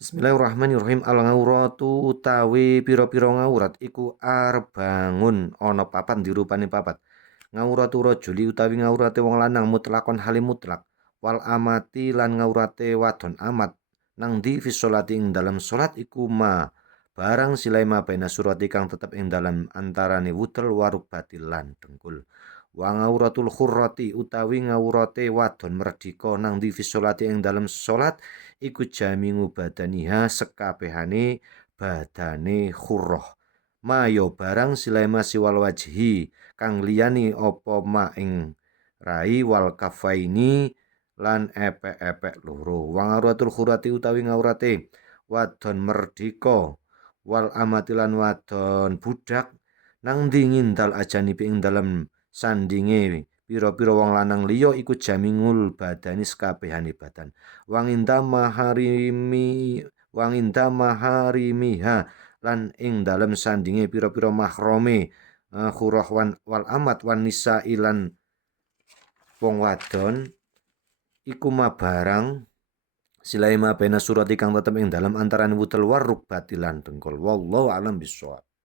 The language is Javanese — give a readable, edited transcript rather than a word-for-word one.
Bismillahirrahmanirrahim. Al ngauratu utawi pira-pira ngaurat iku arep bangun ana papat dirupani papat. Ngauratu rajuli utawi ngaurate wong lanang mutlakon halim mutlak. Wal amati lan ngaurate wadon amat. Nang di fi sholati ing dalam salat iku barang silai ma baina surati kang tetep ing dalam antarane wudel waruk batilan dengkul. Wa ngauratul khurrati utawi ngaurate wadon merdika nang di fi sholati ing dalam salat iku jamingu badaniha sekabehane badane khurrah. Mayo barang silema siwal wajhi kang liyani apa ma ing rai wal kafaini lan epek-epek loro. Wangauratul khurati utawi ngaurate wadon merdika wal amatilan wadon budak nang dingin dal ajani ing dalem sandinge pira-pira wong lanang liya iku jamingul badani sekabehane badan. Wanginda maharimiha lan ing dalem sandinge pira-pira mahrome khurah wal amat wan nisa ilan wong wadon iku barang silai ma bena surati kang tetep ing dalam antaran wudel waruk batilan dengkul wallahu alam bisawab.